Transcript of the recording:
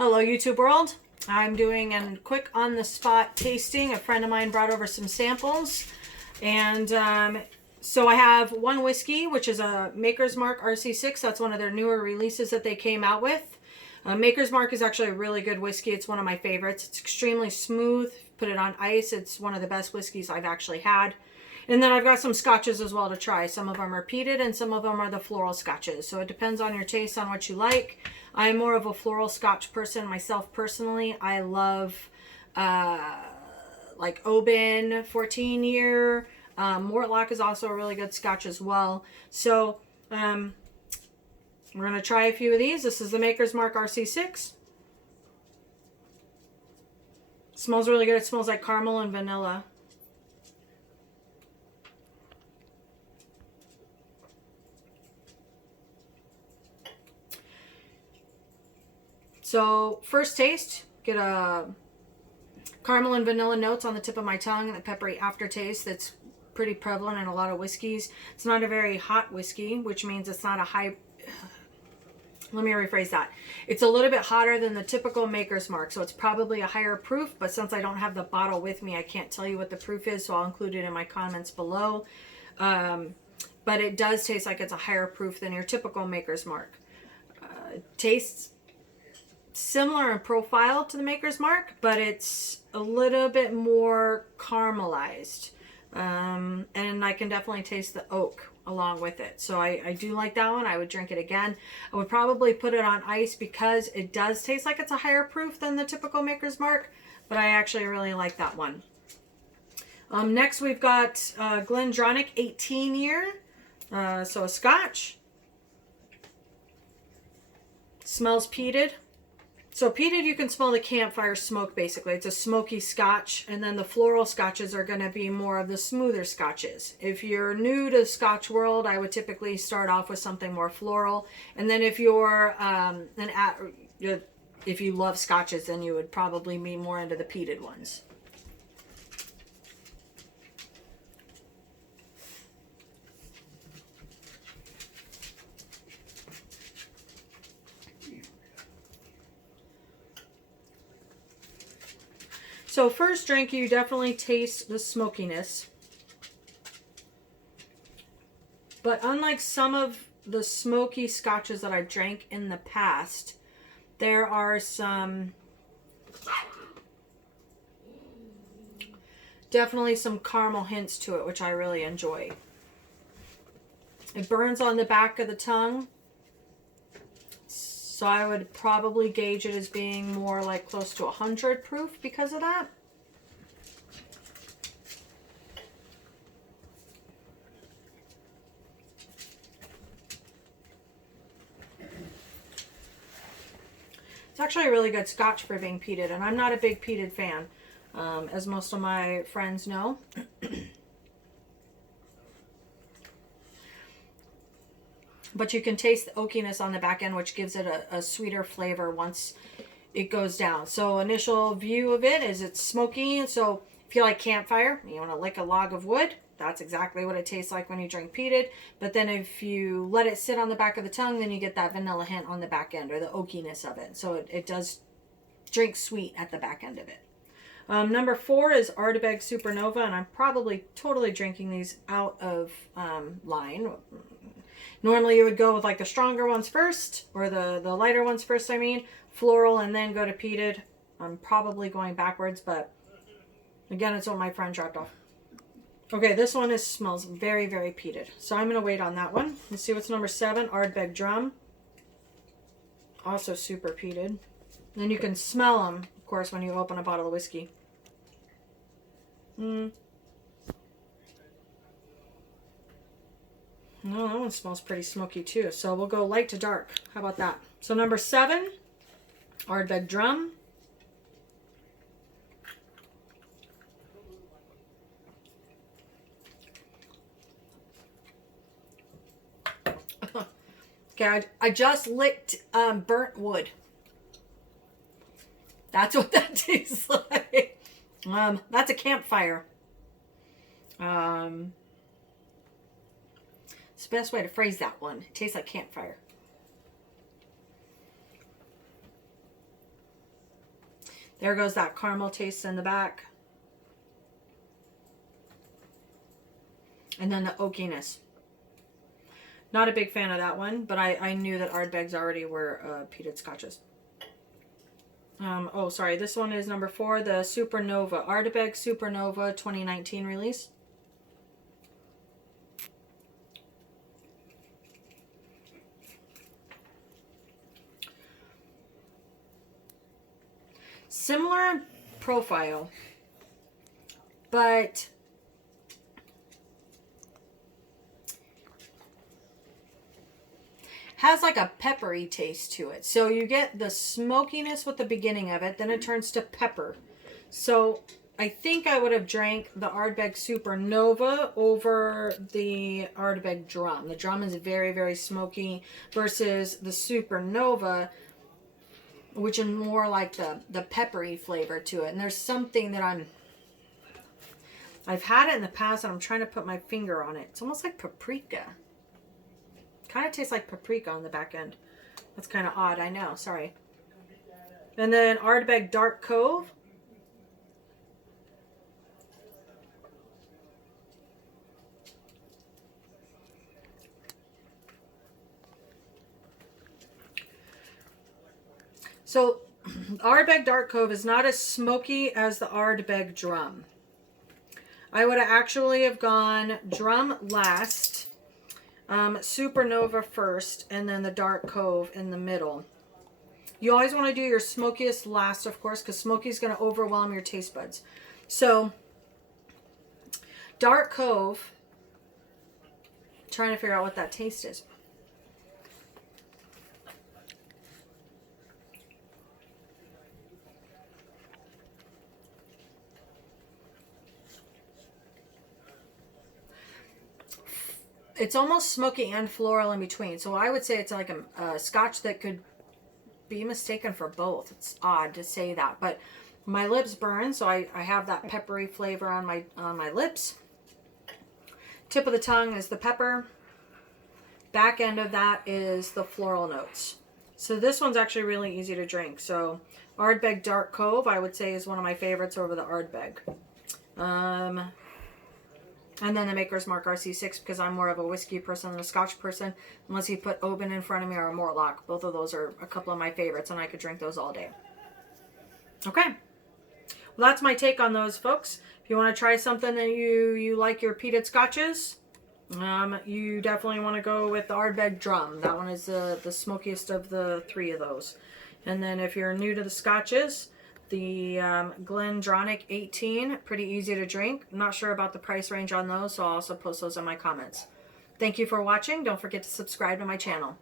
Hello YouTube world. I'm doing a quick on the spot tasting. A friend of mine brought over some samples, and so I have one whiskey, which is a Makers RC6. That's one of their newer releases that they came out with. Makers is actually a really good whiskey. It's one of my favorites. It's extremely smooth. Put it on ice. It's one of the best whiskeys I've actually had. And then I've got some scotches as well to try. Some of them are peated and some of them are the floral scotches. So it depends on your taste, on what you like. I'm more of a floral scotch person myself personally. I love like Oban 14 year. Mortlach is also a really good scotch as well. So we're going to try a few of these. This is the Makers RC6. Smells really good. It smells like caramel and vanilla. So first taste, get a caramel and vanilla notes on the tip of my tongue and the peppery aftertaste that's pretty prevalent in a lot of whiskeys. It's not a very hot whiskey, which means it's not a high, let me rephrase that. It's a little bit hotter than the typical Maker's Mark, so it's probably a higher proof, but since I don't have the bottle with me, I can't tell you what the proof is, so I'll include it in my comments below. But it does taste like it's a higher proof than your typical Maker's Mark. Tastes similar in profile to the Maker's Mark, but it's a little bit more caramelized. And I can definitely taste the oak along with it. So I do like that one. I would drink it again. I would probably put it on ice because it does taste like it's a higher proof than the typical Maker's Mark, but I actually really like that one. Next we've got Glendronach 18 year. So a scotch. Smells peated. So peated, you can smell the campfire smoke basically. It's a smoky scotch, and then the floral scotches are going to be more of the smoother scotches. If you're new to the scotch world, I would typically start off with something more floral. And then if you're if you love scotches, then you would probably be more into the peated ones. So first drink, you definitely taste the smokiness. But unlike some of the smoky scotches that I've drank in the past, there are definitely some caramel hints to it, which I really enjoy. It burns on the back of the tongue. So I would probably gauge it as being more like close to 100 proof because of that. It's actually a really good scotch for being peated, and I'm not a big peated fan, as most of my friends know. But you can taste the oakiness on the back end, which gives it a sweeter flavor once it goes down. So initial view of it is it's smoky. So if you like campfire, you want to lick a log of wood, that's exactly what it tastes like when you drink peated. But then if you let it sit on the back of the tongue, then you get that vanilla hint on the back end, or the oakiness of it. So it does drink sweet at the back end of it. Number 4 is Arbeg Supernova, and I'm probably totally drinking these out of line. Normally you would go with like the stronger ones first, or the lighter ones first, I mean, floral, and then go to peated. I'm probably going backwards, but again, it's what my friend dropped off. Okay, this one smells very, very peated. So I'm going to wait on that one. Let's see what's number 7, Arbeg Drum. Also super peated. And you can smell them, of course, when you open a bottle of whiskey. No, that one smells pretty smoky too. So we'll go light to dark. How about that? So number 7, Arbeg Drum. Okay, I just licked burnt wood. That's what that tastes like. That's a campfire. It's the best way to phrase that one. It tastes like campfire. There goes that caramel taste in the back. And then the oakiness. Not a big fan of that one, but I knew that Ardbegs already were peated scotches. Oh, sorry. This one is number 4, the Supernova. Arbeg Supernova 2019 release. Similar profile, but has like a peppery taste to it. So you get the smokiness with the beginning of it, then it turns to pepper. So I think I would have drank the Arbeg Supernova over the Arbeg Drum. The Drum is very, very smoky versus the Supernova, which is more like the peppery flavor to it. And there's something that I've had it in the past and I'm trying to put my finger on it. It's almost like paprika. Kind of tastes like paprika on the back end. That's kind of odd, I know, sorry. And then Arbeg Dark Cove. So Arbeg Dark Cove is not as smoky as the Arbeg Drum. I would actually have gone Drum last, Supernova first, and then the Dark Cove in the middle. You always want to do your smokiest last, of course, because smoky is going to overwhelm your taste buds. So Dark Cove, trying to figure out what that taste is. It's almost smoky and floral in between. So I would say it's like a scotch that could be mistaken for both. It's odd to say that, but my lips burn, so I have that peppery flavor on my lips. Tip of the tongue is the pepper. Back end of that is the floral notes. So this one's actually really easy to drink. So Arbeg Dark Cove, I would say, is one of my favorites over the Arbeg. And then the Makers RC6, because I'm more of a whiskey person than a scotch person. Unless you put Oban in front of me or a Mortlock. Both of those are a couple of my favorites, and I could drink those all day. Okay. Well, that's my take on those, folks. If you want to try something that you like your peated scotches, you definitely want to go with the Arbeg Drum. That one is the smokiest of the 3 of those. And then if you're new to the scotches, the Glendronach 18, pretty easy to drink. I'm not sure about the price range on those, so I'll also post those in my comments. Thank you for watching. Don't forget to subscribe to my channel.